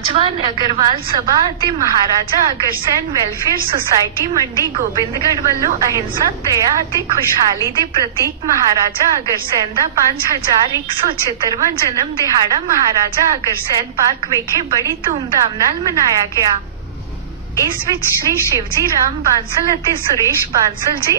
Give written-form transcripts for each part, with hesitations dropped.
नौजवान अग्रवाल सभा ਅਤੇ ਮਹਾਰਾਜਾ ਅਗਰਸੈਨ ਵੈਲਫੇਅਰ ਸੁਸਾਇਟੀ ਮੰਡੀ ਗੋਬਿੰਦਗੜ੍ਹ ਵੱਲੋਂ ਅਹਿੰਸਾ, ਦਇਆ ਅਤੇ ਖੁਸ਼ਹਾਲੀ ਦੇ ਪ੍ਰਤੀਕ ਮਹਾਰਾਜਾ ਅਗਰਸੈਨ ਦਾ 5176ਵਾਂ ਜਨਮ ਦਿਹਾੜਾ ਮਹਾਰਾਜਾ ਅਗਰਸੈਨ ਪਾਰਕ ਵਿਖੇ ਬੜੀ ਧੂਮਧਾਮ ਨਾਲ ਮਨਾਇਆ ਗਿਆ। ਇਸ ਵਿੱਚ ਸ਼੍ਰੀ ਸ਼ਿਵਜੀ ਰਾਮ ਬਾਂਸਲ ਅਤੇ ਸੁਰੇਸ਼ ਬਾਂਸਲ ਜੀ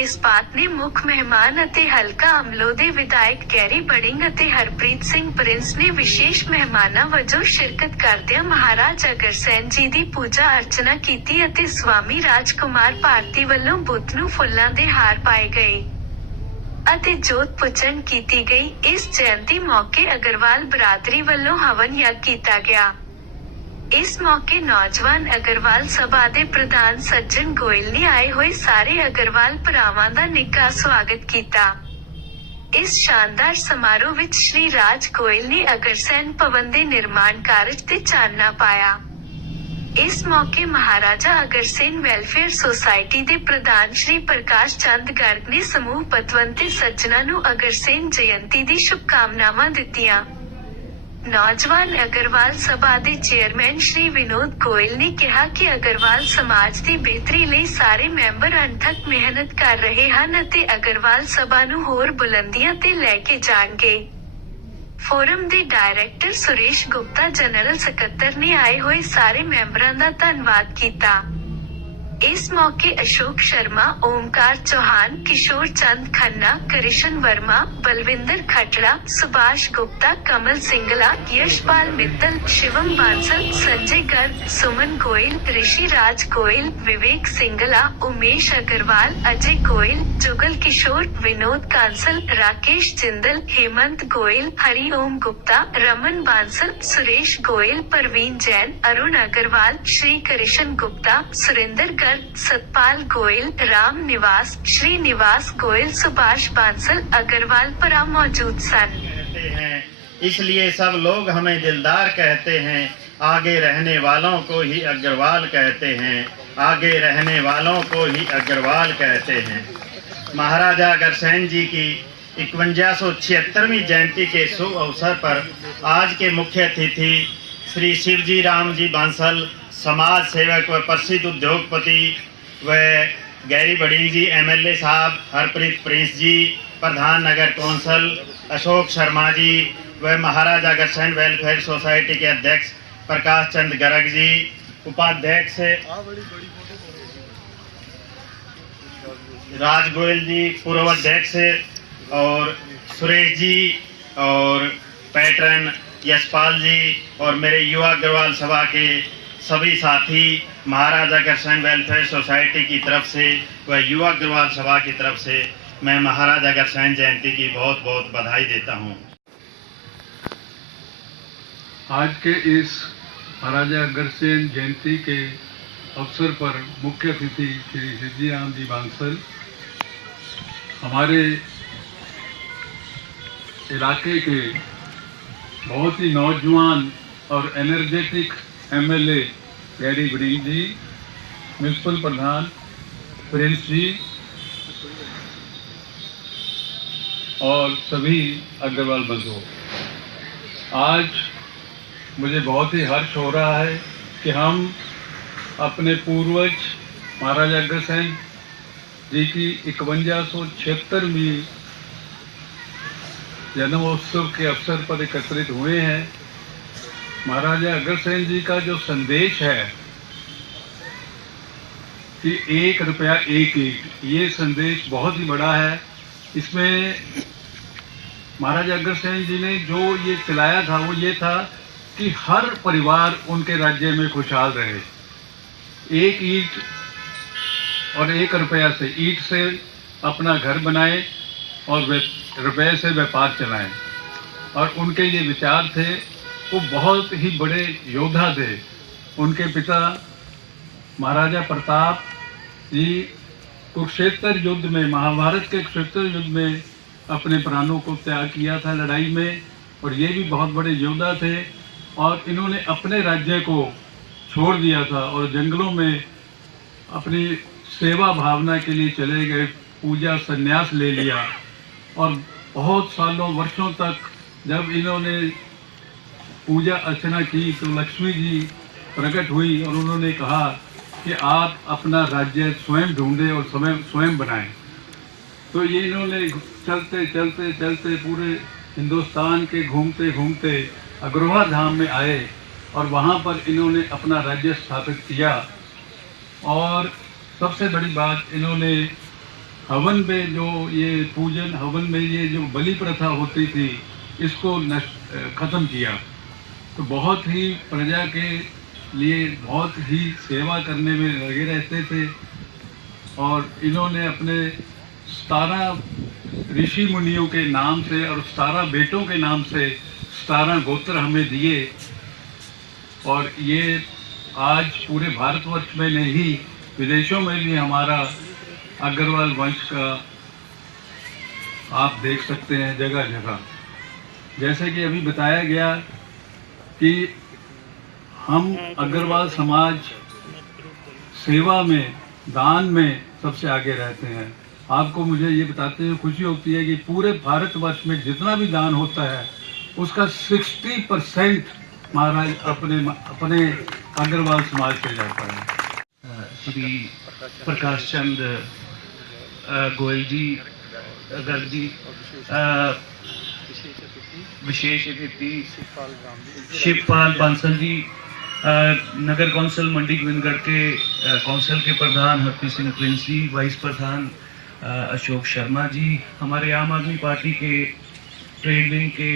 ਇਸ ਬਾਤ ਨੇ ਮੁੱਖ ਮਹਿਮਾਨ ਅਤੇ ਹਲਕਾ ਅਮਲੋ ਦੇ ਵਿਧਾਇਕ ਗੈਰੀ ਬੜਿੰਗ ਅਤੇ ਹਰਪ੍ਰੀਤ ਸਿੰਘ ਪ੍ਰਿੰਸ ਨੇ ਵਿਸ਼ੇਸ਼ ਮਹਿਮਾਨਾਂ ਵਜੋਂ ਸ਼ਿਰਕਤ ਕਰਦਿਆਂ ਮਹਾਰਾਜ ਅਗਰਸੈਨ ਜੀ ਦੀ ਪੂਜਾ ਅਰਚਨਾ ਕੀਤੀ ਅਤੇ ਸਵਾਮੀ ਰਾਜਕੁਮਾਰ ਭਾਰਤੀ ਵੱਲੋਂ ਬੁੱਤ ਨੂੰ ਫੁੱਲਾਂ ਦੇ ਹਾਰ ਪਾਏ ਗਏ ਅਤੇ ਜੋਤ ਪੂਜਨ ਕੀਤੀ ਗਈ। ਇਸ ਜਯੰਤੀ ਮੌਕੇ ਅਗਰਵਾਲ ਬਰਾਦਰੀ ਵੱਲੋਂ ਹਵਨ ਯੱਗ ਕੀਤਾ ਗਿਆ। ਇਸ ਮੌਕੇ ਨੌਜਵਾਨ ਅਗਰਵਾਲ ਸਭਾ ਦੇ ਪ੍ਰਧਾਨ ਸੱਜਣ ਗੋਇਲ ਨੇ ਆਏ ਹੋਏ ਸਾਰੇ ਅਗਰਵਾਲ ਭਰਾਵਾਂ ਦਾ ਨਿੱਘਾ ਸਵਾਗਤ ਕੀਤਾ। ਇਸ ਸ਼ਾਨਦਾਰ ਸਮਾਰੋਹ ਵਿੱਚ ਸ਼੍ਰੀ ਰਾਜ ਗੋਇਲ ਨੇ ਅਗਰਸੈਨ ਭਵਨ ਦੇ ਨਿਰਮਾਣ ਕਾਰਜ ਤੇ ਚਾਨਣਾ ਪਾਇਆ। ਇਸ ਮੌਕੇ ਮਹਾਰਾਜਾ ਅਗਰਸੈਨ ਵੈਲਫੇਅਰ ਸੁਸਾਇਟੀ ਦੇ ਪ੍ਰਧਾਨ ਸ਼੍ਰੀ ਪ੍ਰਕਾਸ਼ ਚੰਦ ਗਰਗ ਨੇ ਸਮੂਹ ਪਤਵੰਤੇ ਤੇ ਸੱਜਣਾਂ ਨੂੰ ਅਗਰਸੈਨ ਜਯੰਤੀ ਦੀ ਸ਼ੁਭਕਾਮਨਾਵਾਂ ਦਿੱਤੀਆਂ। ਨੌਜਵਾਨ ਅਗਰਵਾਲ ਸਭਾ ਦੇ ਚੇਅਰਮੈਨ ਸ਼੍ਰੀ ਵਿਨੋਦ ਗੋਇਲ ਨੇ ਕਿਹਾ ਕਿ ਅਗਰਵਾਲ ਸਮਾਜ ਦੀ ਬਿਹਤਰੀ ਲਈ ਸਾਰੇ ਮੈਂਬਰ ਅਣਥੱਕ ਮਿਹਨਤ ਕਰ ਰਹੇ ਹਨ ਅਤੇ ਅਗਰਵਾਲ ਸਭਾ ਨੂੰ ਹੋਰ ਬੁਲੰਦੀਆਂ ਤੇ ਲੈ ਕੇ ਜਾਣਗੇ। ਫੋਰਮ ਦੇ ਡਾਇਰੈਕਟਰ ਸੁਰੇਸ਼ ਗੁਪਤਾ ਜਨਰਲ ਸਕੱਤਰ ਨੇ ਆਏ ਹੋਏ ਸਾਰੇ ਮੈਂਬਰਾਂ ਦਾ ਧੰਨਵਾਦ ਕੀਤਾ। ਇਸ ਮੌਕੇ ਅਸ਼ੋਕ ਸ਼ਰਮਾ, ਓਮਕਾਰ ਚੌਹਾਨ, ਕਿਸ਼ੋਰ ਚੰਦ ਖੰਨਾ, ਕ੍ਰਿਸ਼ਨ ਵਰਮਾ, ਬਲਵਿੰਦਰ ਖਟੜਾ, ਸੁਭਾਸ਼ ਗੁਪਤਾ, ਕਮਲ ਸਿੰਗਲਾ, ਯਸ਼ਪਾਲ ਮਿੱਤਲ, ਸ਼ਿਵਮ ਬਾਂਸਲ, ਸੰਜੇ ਗਰਗ, ਸੁਮਨ ਗੋਇਲ, ਰਿਸ਼ੀ ਰਾਜ ਗੋਇਲ, ਵਿਵੇਕ ਸਿੰਗਲਾ, ਉਮੇਸ਼ ਅਗਰਵਾਲ, ਅਜੇ ਗੋਇਲ, ਜੁਗਲ ਕਿਸ਼ੋਰ, ਵਿਨੋਦ ਕਾਂਸਲ, ਰਾਕੇਸ਼ ਜਿੰਦਲ, हेमंत गोयल, हरिओम गुप्ता, रमन बांसल, सुरेश गोयल, परवीन जैन, अरुण अग्रवाल, श्री कृष्ण गुप्ता, सुरेंद्र गर्ग, सतपाल गोयल, राम निवास, श्री निवास गोयल, सुभाष बांसल, अग्रवाल परा मौजूद सन। इसलिए सब लोग हमें दिलदार कहते हैं, आगे रहने वालों को ही अग्रवाल कहते हैं, आगे रहने वालों को ही अग्रवाल कहते हैं। महाराजा अगरसैन जी की 5176वीं जयंती के शुभ अवसर पर आज के मुख्य अतिथि श्री शिवजी राम जी बांसल, समाज सेवक व प्रसिद्ध उद्योगपति व गैरी बड़िंग जी MLA साहब, हरप्रीत प्रिंस जी प्रधान नगर कौंसल, अशोक शर्मा जी व महाराजा अगरसैन वेलफेयर सोसाइटी के अध्यक्ष प्रकाश चंद गर्ग जी, उपाध्यक्ष राज गोयल जी, पूर्व अध्यक्ष और सुरेश जी और पैटर्न यशपाल जी और मेरे युवा अग्रवाल सभा के सभी साथी, महाराजा अगरसैन वेलफेयर सोसाइटी की तरफ से व युवा अग्रवाल सभा की तरफ से मैं महाराजा अगरसैन जयंती की बहुत बहुत बधाई देता हूँ। आज के इस महाराजा अगरसैन जयंती के अवसर पर मुख्य अतिथि श्री शिवजी राम जी बांसल, हमारे इलाके के बहुत ही नौजवान और एनर्जेटिक MLA गैरी बड़िंग जी, म्यूनसिपल प्रधान प्रिंस जी और सभी अग्रवाल बंधुओं, आज मुझे बहुत ही हर्ष हो रहा है कि हम अपने पूर्वज महाराजा अग्रसैन जी की 5176वीं जन्मोत्सव के अवसर पर एकत्रित हुए हैं। महाराजा अग्रसैन जी का जो संदेश है कि 1 रुपया 1 ईंट, ये संदेश बहुत ही बड़ा है। इसमें महाराजा अग्रसैन जी ने जो ये खिलाया था वो ये था कि हर परिवार उनके राज्य में खुशहाल रहे। 1 ईंट और 1 रुपया से, ईंट से अपना घर बनाए और रुपये से व्यापार चलाएं, और उनके ये विचार थे। वो बहुत ही बड़े योद्धा थे। उनके पिता महाराजा प्रताप जी कुरुक्षेत्र युद्ध में, महाभारत के कुरुक्षेत्र युद्ध में अपने प्राणों को त्याग किया था लड़ाई में, और ये भी बहुत बड़े योद्धा थे। और इन्होंने अपने राज्य को छोड़ दिया था और जंगलों में अपनी सेवा भावना के लिए चले गए, पूजा संन्यास ले लिया। और बहुत सालों वर्षों तक जब इन्होंने पूजा अर्चना की तो लक्ष्मी जी प्रकट हुई और उन्होंने कहा कि आप अपना राज्य स्वयं ढूंढें और स्वयं बनाएं। तो ये इन्होंने चलते चलते चलते पूरे हिंदुस्तान के घूमते घूमते अग्रवा धाम में आए और वहाँ पर इन्होंने अपना राज्य स्थापित किया। और सबसे बड़ी बात, इन्होंने हवन में जो ये पूजन, हवन में ये जो बलि प्रथा होती थी, इसको ख़त्म किया। तो बहुत ही प्रजा के लिए बहुत ही सेवा करने में लगे रहते थे और इन्होंने अपने 17 ऋषि मुनियों के नाम से और 17 बेटों के नाम से 17 गोत्र हमें दिए। और ये आज पूरे भारतवर्ष में नहीं, विदेशों में भी हमारा अग्रवाल वंश का आप देख सकते हैं जगह जगह। जैसे कि अभी बताया गया कि हम अग्रवाल समाज सेवा में, दान में सबसे आगे रहते हैं। आपको मुझे ये बताते हुए खुशी होती है कि पूरे भारतवर्ष में जितना भी दान होता है उसका 60% महाराज अपने अग्रवाल समाज पे जाता है। श्री प्रकाश चंद गोयल जी, गर्ग जी, विशेष अतिथि शिवपाल बांसल जी, नगर कौंसिल मंडी गोविंदगढ़ के कौंसिल के प्रधान हरप्रीत सिंह प्रिंस जी, वाइस प्रधान अशोक शर्मा जी, हमारे आम आदमी पार्टी के ट्रेड विंग के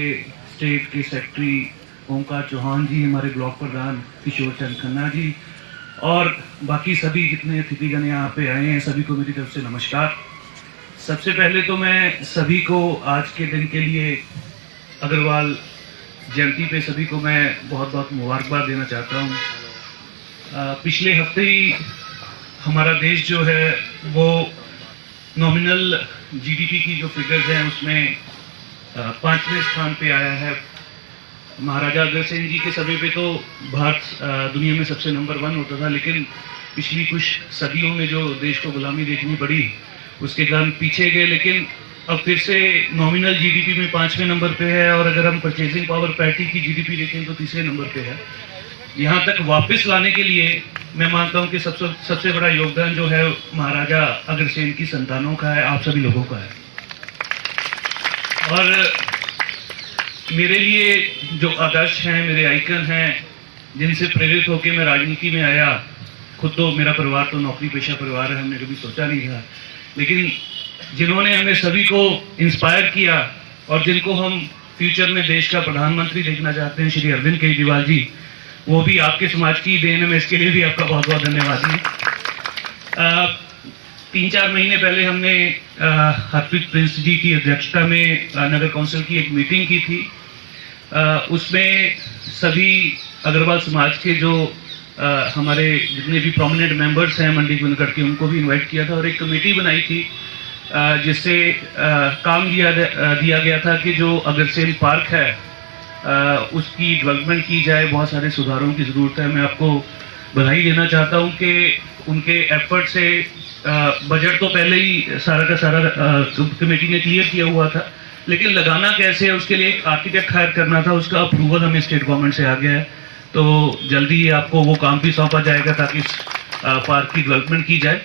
स्टेट के सेक्रेटरी ओंकार चौहान जी, हमारे ब्लॉक प्रधान किशोर चंद खन्ना जी और बाकी सभी जितने अतिथिगण यहाँ पे आए हैं, सभी को मेरी तरफ से नमस्कार। सबसे पहले तो मैं सभी को आज के दिन के लिए अग्रवाल जयंती पे सभी को मैं बहुत बहुत मुबारकबाद देना चाहता हूँ। पिछले हफ्ते ही हमारा देश जो है वो नॉमिनल जीडीपी की जो फिगर्स हैं उसमें 5वें स्थान पे आया है। महाराजा अग्रसेन जी के समय पे तो भारत दुनिया में सबसे नंबर 1 होता था, लेकिन पिछली कुछ सदियों में जो देश को गुलामी देखनी पड़ी उसके कारण पीछे गए, लेकिन अब फिर से नॉमिनल जीडीपी में 5वें नंबर पे है और अगर हम परचेजिंग पावर पैरिटी की जीडीपी देखें तो 3रे नंबर पे है। यहाँ तक वापस लाने के लिए मैं मानता हूँ कि सबसे बड़ा योगदान जो है महाराजा अग्रसेन की संतानों का है, आप सभी लोगों का है। और मेरे लिए जो आदर्श हैं, मेरे आइकन हैं, जिनसे प्रेरित होकर मैं राजनीति में आया, खुद तो मेरा परिवार तो नौकरी पेशा परिवार है, हमने कभी सोचा नहीं था, लेकिन जिन्होंने हमें सभी को इंस्पायर किया और जिनको हम फ्यूचर में देश का प्रधानमंत्री देखना चाहते हैं, श्री अरविंद केजरीवाल जी, वो भी आपके समाज की देन है। मैं इसके लिए भी आपका बहुत बहुत धन्यवाद हूँ। 3-4 महीने पहले हमने हरप्रीत प्रिंस जी की अध्यक्षता में नगर कौंसिल की एक मीटिंग की थी। उसमें सभी अग्रवाल समाज के जो हमारे जितने भी प्रोमिनेंट मेंबर्स हैं मंडी गोविंदगढ़ के, उनको भी इनवाइट किया था और एक कमेटी बनाई थी जिससे काम दिया गया था कि जो अग्रसेन पार्क है उसकी डेवलपमेंट की जाए। बहुत सारे सुधारों की ज़रूरत है। मैं आपको बधाई देना चाहता हूं कि उनके एफर्ट से बजट तो पहले ही सारा का सारा कमेटी ने क्लियर किया हुआ था, लेकिन लगाना कैसे है उसके लिए एक आर्किटेक्ट हायर करना था, उसका अप्रूवल हमें स्टेट गवर्नमेंट से आ गया है। तो जल्दी ही आपको वो काम भी सौंपा जाएगा ताकि इस पार्क की डेवलपमेंट की जाए।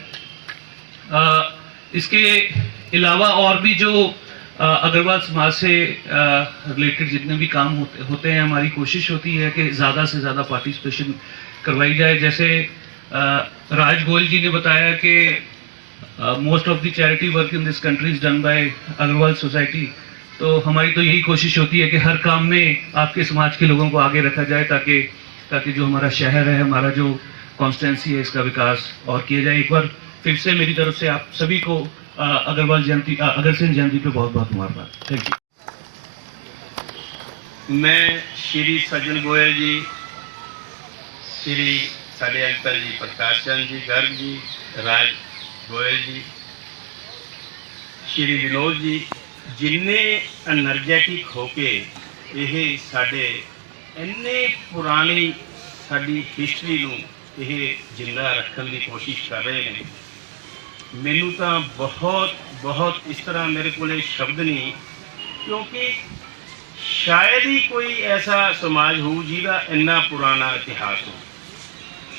इसके अलावा और भी जो अग्रवाल समाज से रिलेटेड जितने भी काम होते हैं, हमारी कोशिश होती है कि ज़्यादा से ज़्यादा पार्टिसिपेशन करवाई जाए। जैसे राज गोयल जी ने बताया कि most of the charity work in this country is done by Agarwal society. तो हमारी तो यही कोशिश होती है कि हर काम में आपके समाज के लोगों को आगे रखा जाए ताकि जो हमारा शहर है, हमारा जो कॉन्स्टिट्यूंसी है, इसका विकास और किया जाए। एक बार फिर से मेरी तरफ से आप सभी को अग्रसेन जयंती पे बहुत बहुत मुबारकबाद। Thank you. मैं श्री सज्जन गोयल जी, श्री साडे अंकल जी प्रकाश चंद जी गर्ग जी, राज गोयल जी, श्री विनोद जी, जिन्ने एनर्जेटिक होके ये साडे इन्ने पुरानी साडी हिस्टरी नूं ये जिंदा रखने की कोशिश कर रहे हैं। मैनू तो बहुत बहुत इस तरह मेरे को शब्द नहीं, क्योंकि शायद ही कोई ऐसा समाज हो जिहदा इन्ना पुराना इतिहास हो।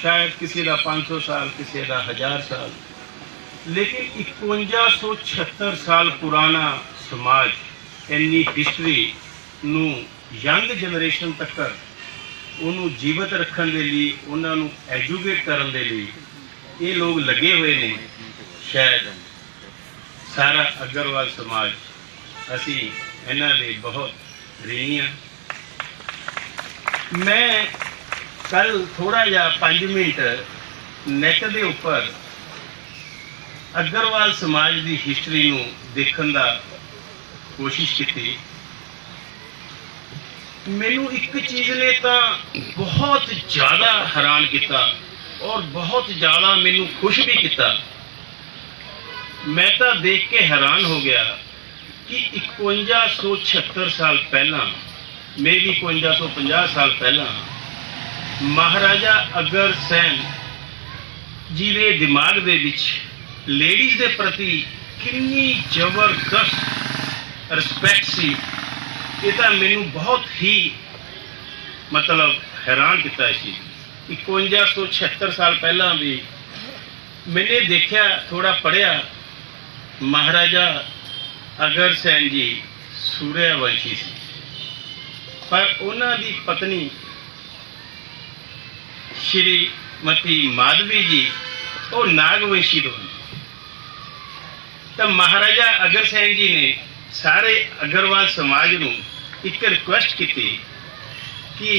शायद किसी का 500 साल, किसी का 1000 साल, लेकिन 5176 साल पुराना समाज इन्नी हिस्टरी नूं यंग जनरेशन तक उन्होंने जीवित रखने के लिए, उन्होंने एजुकेट करने के लिए ये लोग लगे हुए ने। शायद सारा अग्रवाल समाज असी इन्हां दे बहुत ऋणी हाँ। मैं कल थोड़ा जा 5 मिनट नैट के उपर अग्रवाल समाज की हिस्टरी नूं देखण दा कोशिश की। मैनू एक चीज़ ने तो बहुत ज़्यादा हैरान किया और बहुत ज़्यादा मैनू खुश भी किया। मैं तो देख के हैरान हो गया कि 5176 साल पहला, मे भी 5150 साल पहला, महाराजा अग्रसैन जी के दिमाग दे विच लेडीज़ के प्रति कितनी जबरदस्त रिस्पैक्ट सी। ये तो मैनू बहुत ही मतलब हैरान किया। 5176 साल पहला भी मैंने देखा, थोड़ा पढ़िया, महाराजा अग्रसैन जी सूर्यवंशी सी, पर उन्हों की पत्नी श्रीमती माधवी जी वो नागवंशी तो। महाराजा अग्रसैन जी ने सारे अग्रवाल समाज नूं एक रिक्वेस्ट की कि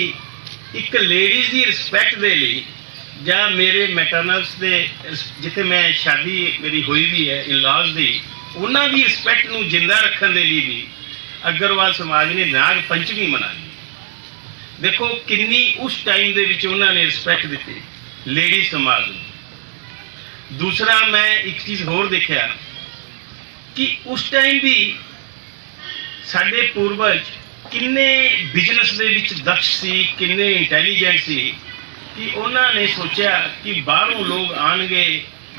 एक लेडीज़ की रिस्पैक्ट दे लई, जां मेरे मैटरनल्स दे जिथे मैं शादी मेरी हुई भी है इन लॉज की, उन्होंने की रिस्पैक्ट नूं जिंदा रखने के लिए भी अग्रवाल समाज ने नाग पंचमी मनाई। देखो किन्नी उस टाइम दे विच उन्होंने रिस्पैक्ट दी लेडी समाज नूं। दूसरा मैं एक चीज़ होर देखा कि उस टाइम भी साडे पूर्वज किन्ने बिजनेस दे विच दक्ष सी, किन्ने इंटैलीजेंट सी कि उन्होंने सोचा कि बाहरों लोग आएंगे,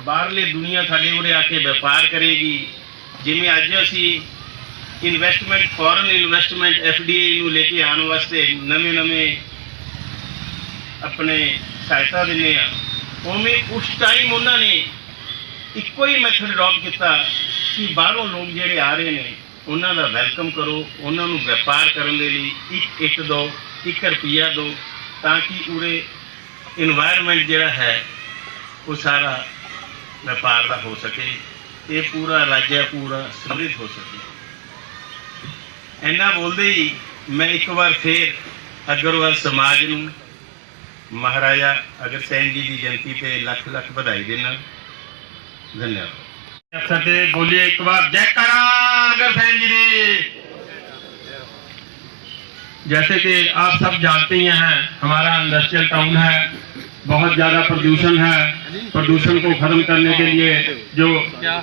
बाहरले दुनिया साडे उरे आके व्यापार करेगी। जिवें अज असी इन्वेस्टमेंट, फॉरन इन्वेस्टमेंट FDI नूं लेके आने वास्ते नवे नवे अपने सहायता दिंदे आ, उवें उस टाइम उन्होंने इक्को ही मैथड अडॉप्ट किया कि बाहरों लोग जिहड़े आ रहे हैं उन्हों का वैलकम करो, उन्होंने व्यापार करने के लिए एक दो, 1 रुपया दो, ताकि उरे इन्वायरमेंट जिहड़ा है वो सारा व्यापार का हो सके, ये पूरा राज्य पूरा समृद्ध हो सके। इन्ना बोलते ही मैं एक बार फिर अग्रवाल समाज नूं महाराजा अग्रसैन जी की जयंती पे लख लख बधाई देना। धन्यवाद। बोलिए एक बार जयकारा अग्रसैन जी दी। जैसे कि आप सब जानते ही हैं, हमारा इंडस्ट्रियल टाउन है, बहुत ज़्यादा प्रदूषण है। प्रदूषण को खत्म करने के लिए जो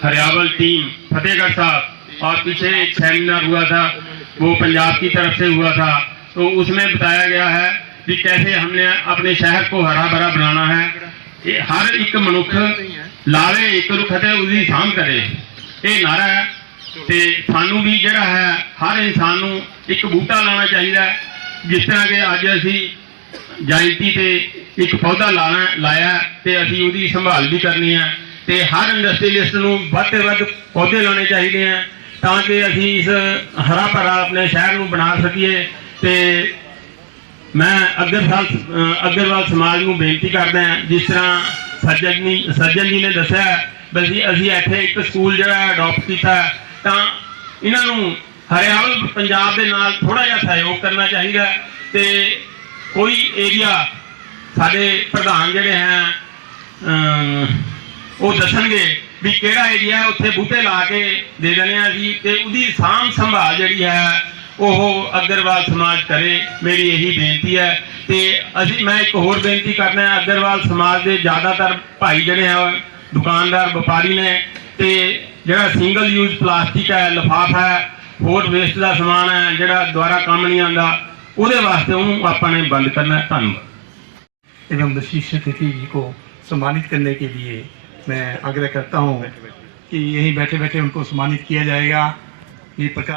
हरियावल टीम फतेहगढ़ साहब और पीछे एक सेमिनार हुआ था वो पंजाब की तरफ से हुआ था, तो उसमें बताया गया है कि कैसे हमने अपने शहर को हरा भरा बनाना है। हर एक मनुख लावे एक रुख ते उसकी सांभ करे, ये नारा है। ते सानू भी जिहड़ा है हर इंसान नूं एक बूटा लाना चाहिए। जिस तरह के अज असी जयंती ते एक पौधा लाया ते असी उसकी संभाल भी करनी है, ते हर इंडस्ट्रीलिस्ट नूं वध ते वध पौधे लाने चाहिए हैं ताकि असी इस हरा भरा अपने शहर नूं बना सकीए। ते मैं अग्रवाल समाज नूं बेनती करदा हां, जिस तरह सज्जन जी ने दस्सिया बल्कि असी इत्थे एक स्कूल जिहड़ा अडॉप्ट कीता तां इन्हां नूं हरियावल पंजाब दे नाल थोड़ा जिहा सहयोग करना चाहिए। ते कोई एरिया साडे प्रधान जिहड़े हैं वो दसणगे भी किहड़ा एरिया है, उत्थे बूटे ला के दे देने असीं ते उहदी सांभ संभाल जिहड़ी है ओह अग्रवाल समाज करे, मेरी यही बेनती है। ते असी मैं एक होर बेनती करना है, अग्रवाल समाज के ज़्यादातर भाई जिहड़े हैं दुकानदार व्यापारी ने, ते जिहड़ा सिंगल यूज प्लास्टिक है, लिफाफा है, होर वेस्ट का समान है जिहड़ा दोबारा काम नहीं आंदा, उहदे वास्ते उहनूं आपां ने बंद करना है। धन्यवाद। एवं विशिष्ट अतिथि जी को सम्मानित करने के लिए मैं आग्रह करता हूं कि यहीं बैठे बैठे उनको सम्मानित किया जाएगा। ये प्रकार